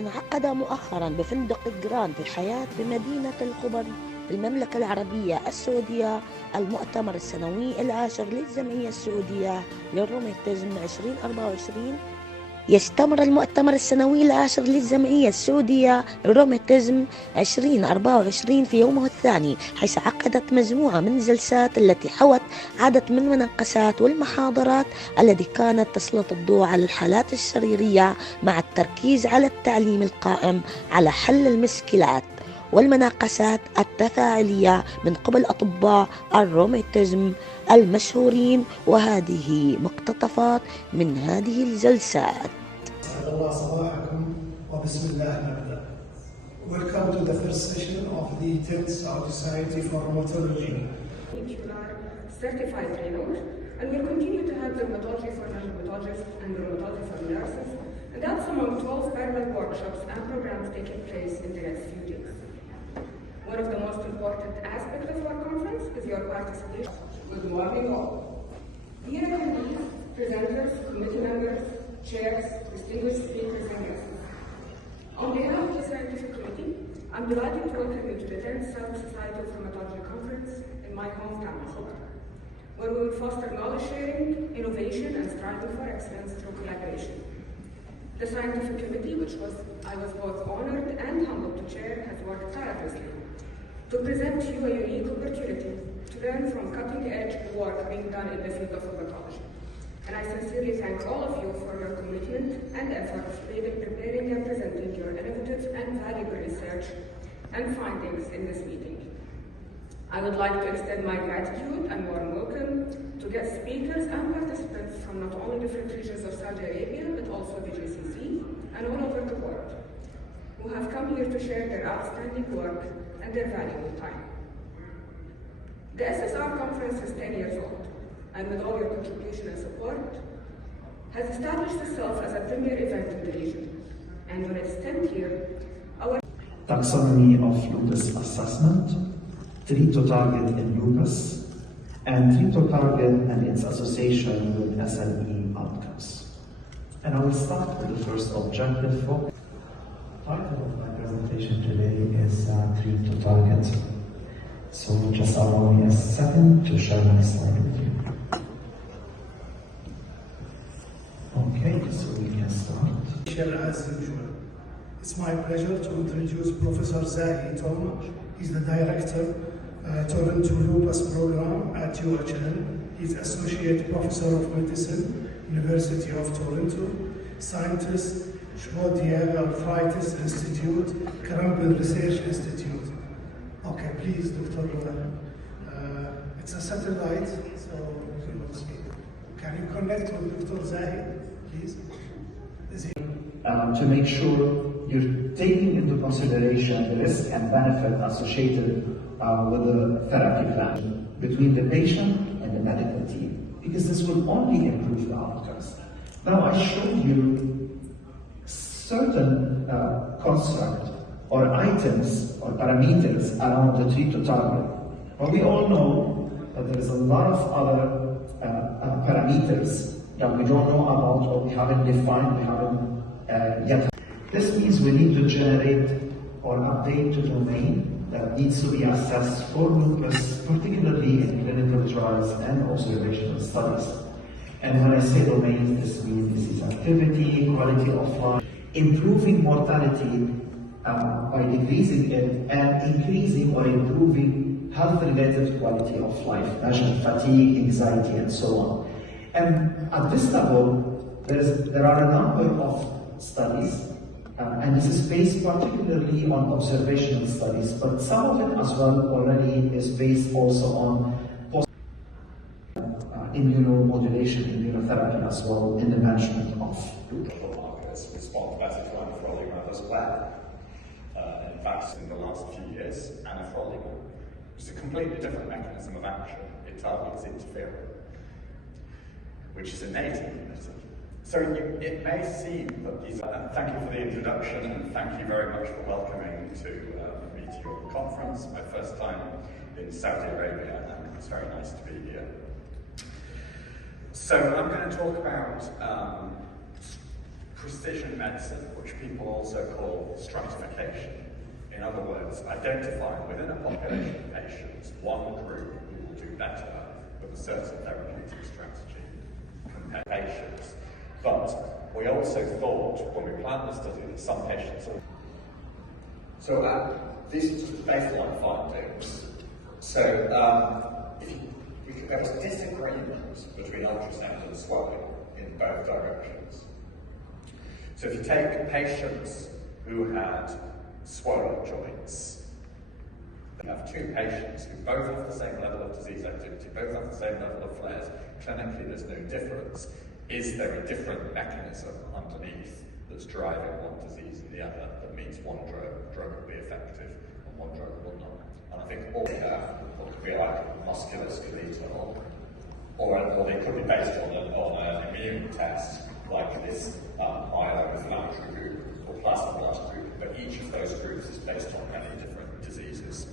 انعقد مؤخرا بفندق جراند الحياة بمدينة الخبر في المملكة العربية السعودية المؤتمر السنوي العاشر للجمعية السعودية للروماتيزم 2024. يستمر المؤتمر السنوي العاشر للجمعية السعودية للروماتيزم 2024 في يومه الثاني، حيث عقدت مجموعة من الجلسات التي حوت عدد من المناقشات والمحاضرات التي كانت تسلط الضوء على الحالات الشريرية مع التركيز على التعليم القائم على حل المشكلات والمناقشات التفاعلية من قبل أطباء الروماتيزم المشهورين، وهذه مقتطفات من هذه الجلسات. أسعد الله صباحكم وبسم الله نبدأ. Welcome to the first session of the 10th Saudi Society for Rheumatology. You are certified trainers, and we'll continue to have dermatology for rheumatologists and rheumatology for nurses, and that's among 12 parallel workshops and programs taking place in the next few days. One of the most important aspects of our conference is your participation. Good morning all. Dear attendees, presenters, committee members, chairs, distinguished speakers and guests. On behalf of the Scientific Committee, I'm delighted to welcome you to the 10th Saudi Society of Rheumatology Conference in my hometown, Khobar, where we will foster knowledge sharing, innovation, and striving for excellence through collaboration. The Scientific Committee, I was both honored and humbled to chair, has worked tirelessly to present you a unique opportunity to learn from cutting-edge work being done in the field of rheumatology. And I sincerely thank all of you for your commitment and efforts made in preparing and presenting your innovative and valuable research and findings in this meeting. I would like to extend my gratitude and warm welcome to guest speakers and participants from not only different regions of Saudi Arabia, but also the GCC and all over the world, who have come here to share their outstanding work and their valuable time. The SSR conference is 10 years old, and with all your contribution and support, has established itself as a premier event in the region. And on its 10th year, our taxonomy of lupus assessment, treat to target in lupus, and treat to target and its association with SLE outcomes. And I will start with the first objective focus. The title of my presentation today is Treat to Target. So just allow me a second to share my slide with you. Okay, so we can start. As usual, it's my pleasure to introduce Professor Zahi Toma. He's the Director, Toronto Lupus Program at UHL. He's Associate Professor of Medicine, University of Toronto, Scientist, Schwodier Arthritis Institute, Campbell Research Institute. Okay, please, Dr. It's a satellite, so you will see. Can you connect with Dr. Zahi, please? To make sure you're taking into consideration the risk and benefit associated with the therapy plan between the patient and the medical team, because this will only improve the outcomes. Now I showed you certain construct or items or parameters around the treat to target. But we all know that there is a lot of other parameters that we don't know about or we haven't defined, we haven't yet. This means we need to generate or update the domain that needs to be assessed for lupus, particularly in clinical trials and observational studies. And when I say domain, this means disease activity, quality of life, improving mortality by decreasing it, and increasing or improving health-related quality of life, measuring fatigue, anxiety, and so on. And at this level, there are a number of studies, and this is based particularly on observational studies, but some of it as well already is based also on immunomodulation, immunotherapy as well in the management of lupus. Respond better to anaphrolema as well. In fact, in the last few years, anaphrolema is a completely different mechanism of action. It targets interferon, which is innate immunity. So it may seem that these are, thank you for the introduction, and thank you very much for welcoming me to your conference, my first time in Saudi Arabia, and it's very nice to be here. So I'm going to talk about precision medicine, which people also call stratification. In other words, identifying within a population of patients one group who will do better with a certain therapeutic strategy compared to patients. But we also thought, when we planned the study, that some patients... So these are just baseline findings. So there was disagreement between ultrasound and swelling in both directions. So if you take patients who had swollen joints, you have two patients who both have the same level of disease activity, both have the same level of flares. Clinically, there's no difference. Is there a different mechanism underneath that's driving one disease and the other that means one drug will be effective and one drug will not? And I think all could be like musculoskeletal, or they could be based on an immune test like this myeloinflammatory group or plasmablast group, but each of those groups is based on many different diseases.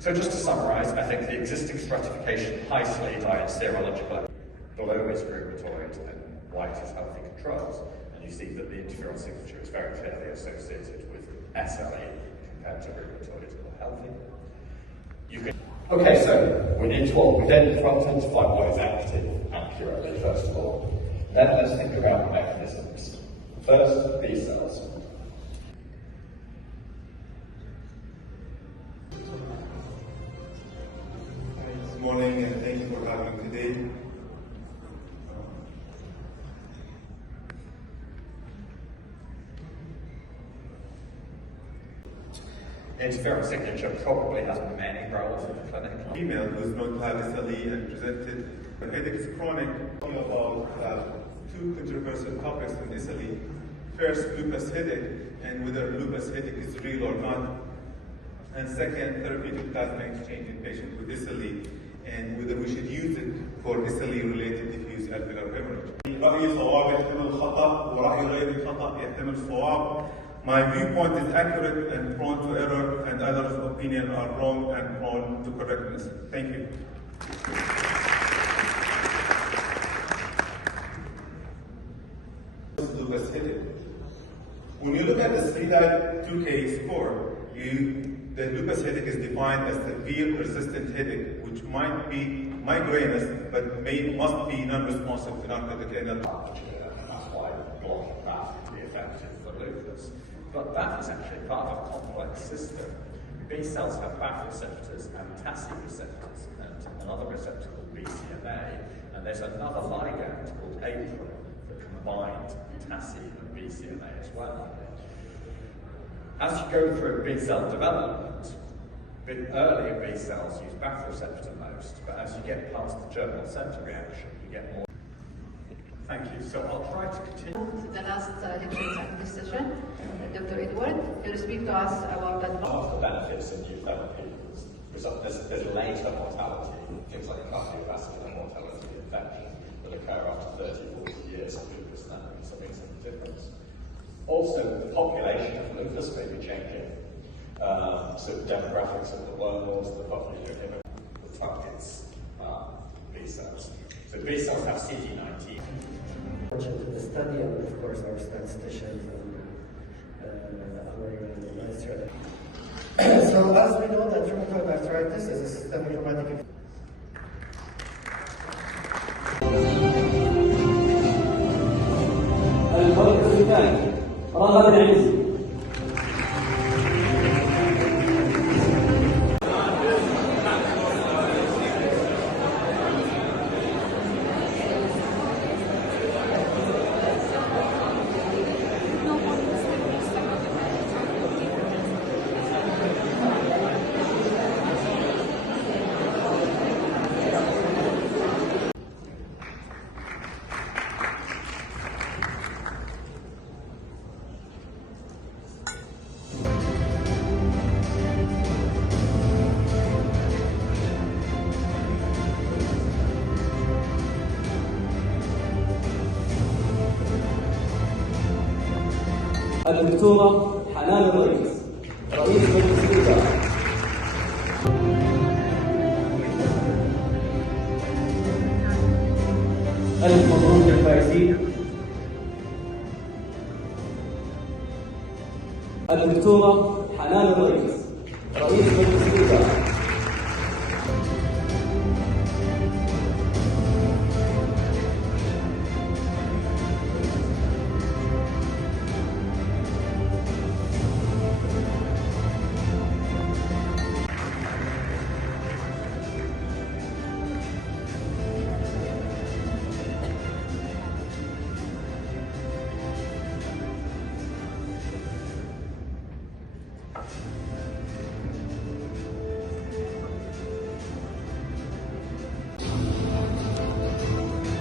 So just to summarise, I think the existing stratification, high SLEDAI and serological, below is rheumatoid and white is healthy controls, and you see that the interferon signature is very clearly associated with SLE compared to rheumatoid or healthy. Okay, so we need to then identify what is active accurately, first of all. Then let's think about mechanisms. First, B cells. Good morning and thank you for having me today. Interferon signature probably has many roles in the clinic. Female who is known to have SLE and presented her headache is chronic. Talking about two controversial topics in SLE. First, lupus headache and whether lupus headache is real or not. And second, therapeutic plasma exchange in patients with SLE and whether we should use it for SLE-related diffuse alveolar hemorrhage. رأي صواب يحتمل خطأ ورأي غير خطأ يحتمل صواب. My viewpoint is accurate and prone to error, and others' opinion are wrong and prone to correctness. Thank you. Lupus headache. When you look at the SLEDAI 2K score, the lupus headache is defined as severe persistent headache, which might be migrainous, but must be non-responsive to narcotic analgesics. That's why blocking that can be effective for lupus. But BAFF is actually part of a complex system. B cells have BAFF receptors and TACI receptors, and another receptor called BCMA, and there's another ligand called APRIL that combines TACI and BCMA as well. As you go through B cell development, earlier B cells use BAFF receptor most, but as you get past the germinal center reaction, you get more. Thank you. So I'll try to continue. The last lecture in this session, Dr. Edward will speak to us about that. One of the benefits of new therapies is that there's later mortality, things like cardiovascular mortality infection that occur after 30, 40 years of lupus therapy, so it makes a difference. Also, the population of lupus may be changing. So the demographics of the world, the population of targets B cells. So B cells have CD19. The study and of course our statisticians and our maestro. So as we know that rheumatoid arthritis is a systemic rheumatic المركز الثاني رغد العزي. الدكتورة حنان الرئيس رئيس مجلس الإدارة. ألف مبروك الفائزين. الدكتورة حنان الرئيس رئيس مجلس الإدارة.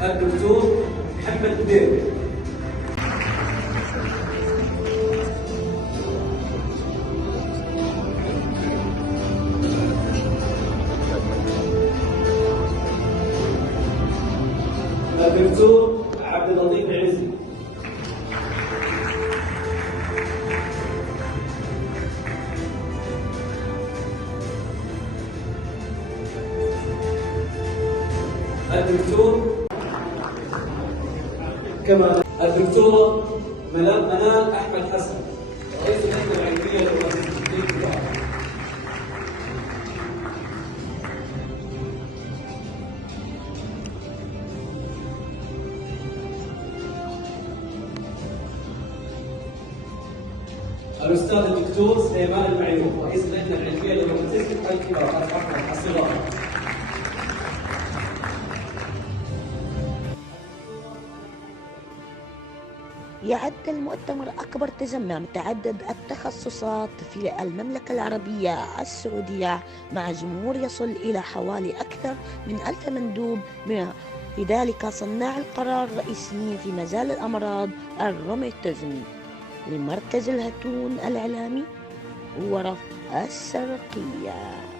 الدكتور محمد بدير. الدكتور عبد اللطيف العزي. الدكتور كما الدكتورة منال أحمد حسن رئيس اللجنة العلمية للمؤسسة. الأستاذ الدكتور سليمان المعيوف رئيس اللجنة العلمية للمؤسسة الصغار. يعد المؤتمر أكبر تجمع متعدد التخصصات في المملكة العربية السعودية مع جمهور يصل إلى حوالي أكثر من 1000 مندوب، في ذلك صناع القرار الرئيسيين في مجال الأمراض الروماتيزم لمركز الهتون الإعلامي ورفع الشرقية.